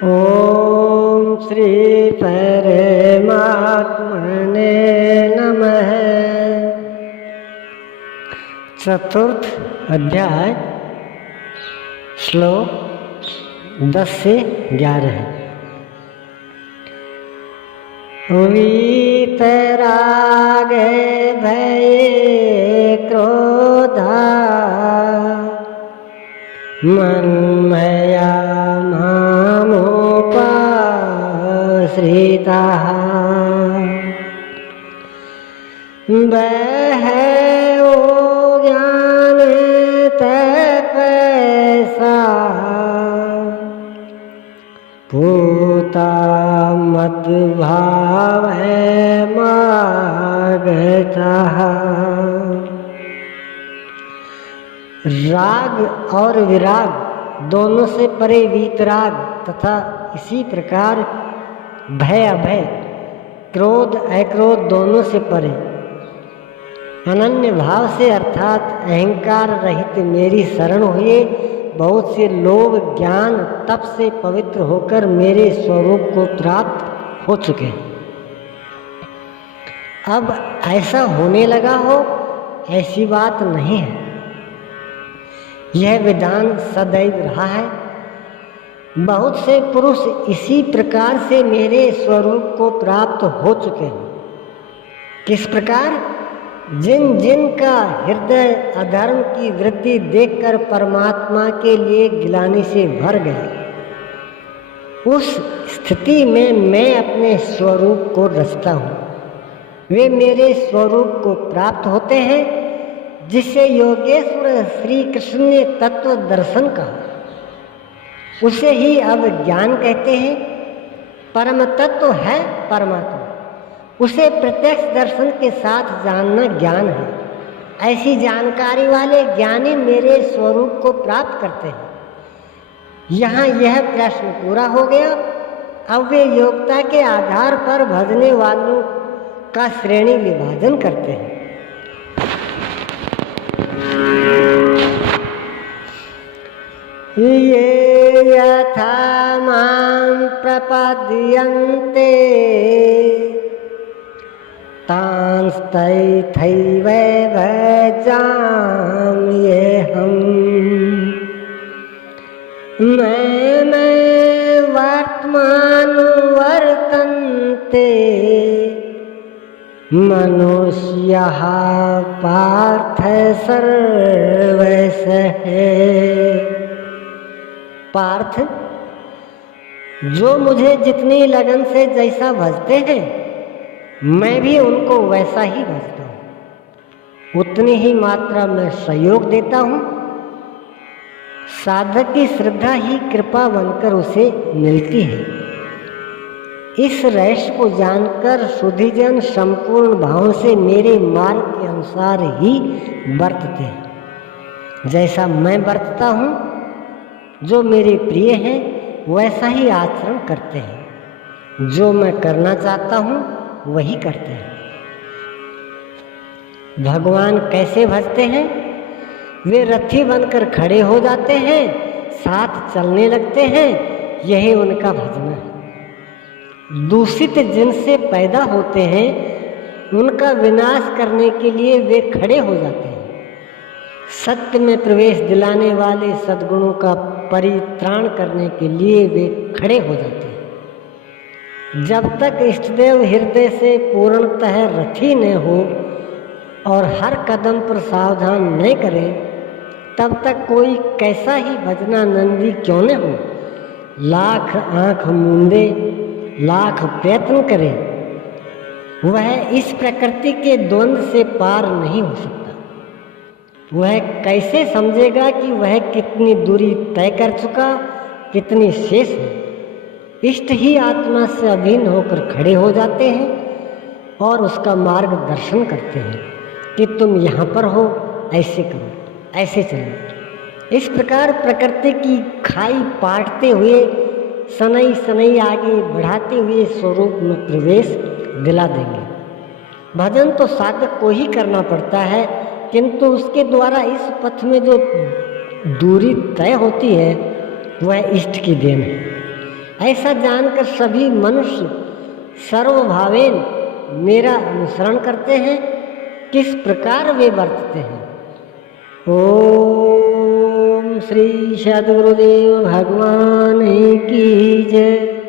ओम श्री परमात्मने नमः। चतुर्थ अध्याय श्लोक 10 से 11 है। वीतराग भय क्रोधा मन्मया मामुपाश्रिताः बहवो ज्ञान तपसा पूता मद्भाव मागतः। राग और विराग दोनों से परे वीतराग तथा इसी प्रकार भय अभय क्रोध अक्रोध दोनों से परे अनन्य भाव से अर्थात अहंकार रहित मेरी शरण हुए बहुत से लोग ज्ञान तप से पवित्र होकर मेरे स्वरूप को प्राप्त हो चुके हैं। अब ऐसा होने लगा हो ऐसी बात नहीं है। यह विधान सदैव रहा है। बहुत से पुरुष इसी प्रकार से मेरे स्वरूप को प्राप्त हो चुके हैं। किस प्रकार? जिन जिन का हृदय अधर्म की वृद्धि देखकर परमात्मा के लिए गिलानी से भर गया, उस स्थिति में मैं अपने स्वरूप को रचता हूँ। वे मेरे स्वरूप को प्राप्त होते हैं, जिसे योगेश्वर श्री कृष्ण ने तत्व दर्शन कहा। उसे ही अब ज्ञान कहते हैं। परम तत्व है परमात्मा। उसे प्रत्यक्ष दर्शन के साथ जानना ज्ञान है। ऐसी जानकारी वाले ज्ञानी मेरे स्वरूप को प्राप्त करते हैं। यहाँ यह प्रश्न पूरा हो गया। अब वे योग्यता के आधार पर भजने वालों का श्रेणी विभाजन करते हैं। ये यथा मां प्रपद्यन्ते तांस्तथैव भजाम्यहम्। मैं वर्तमानुवर्तन्ते मनुष्यः पार्थ सर्वशः। पार्थ, जो मुझे जितनी लगन से जैसा भजते हैं मैं भी उनको वैसा ही भजता हूँ। उतनी ही मात्रा में सहयोग देता हूँ। साधक की श्रद्धा ही कृपा बनकर उसे मिलती है। इस रहस्य को जानकर सुधीजन संपूर्ण भाव से मेरे मार्ग के अनुसार ही बरतते हैं। जैसा मैं बरतता हूँ, जो मेरे प्रिय हैं वैसा ही आचरण करते हैं। जो मैं करना चाहता हूँ वही करते हैं। भगवान कैसे भजते हैं? वे रथी बनकर खड़े हो जाते हैं, साथ चलने लगते हैं। यही उनका भजना है। दूषित जिनसे पैदा होते हैं उनका विनाश करने के लिए वे खड़े हो जाते हैं। सत्य में प्रवेश दिलाने वाले सद्गुणों का परित्राण करने के लिए वे खड़े हो जाते हैं। जब तक इष्टदेव हृदय से पूर्णतः रथी न हो और हर कदम पर सावधान न करे, तब तक कोई कैसा ही भजनानंदी क्यों न हो, लाख आंख मूंदे, लाख प्रयत्न करे, वह इस प्रकृति के द्वंद्व से पार नहीं हो सकता। वह कैसे समझेगा कि वह कितनी दूरी तय कर चुका, कितनी शेष है। इष्ट ही आत्मा से अभिन्न होकर खड़े हो जाते हैं और उसका मार्गदर्शन करते हैं कि तुम यहाँ पर हो, ऐसे करो, ऐसे चलो। इस प्रकार प्रकृति की खाई पाटते हुए सनई सनई आगे बढ़ाते हुए स्वरूप में प्रवेश दिला देंगे। भजन तो साधक को ही करना पड़ता है, किंतु उसके द्वारा इस पथ में जो दूरी तय होती है वह इष्ट की देन है। ऐसा जानकर सभी मनुष्य सर्वभावेन मेरा अनुसरण करते हैं। किस प्रकार वे बरतते हैं। ओम श्री सद्गुरुदेव भगवान की जय।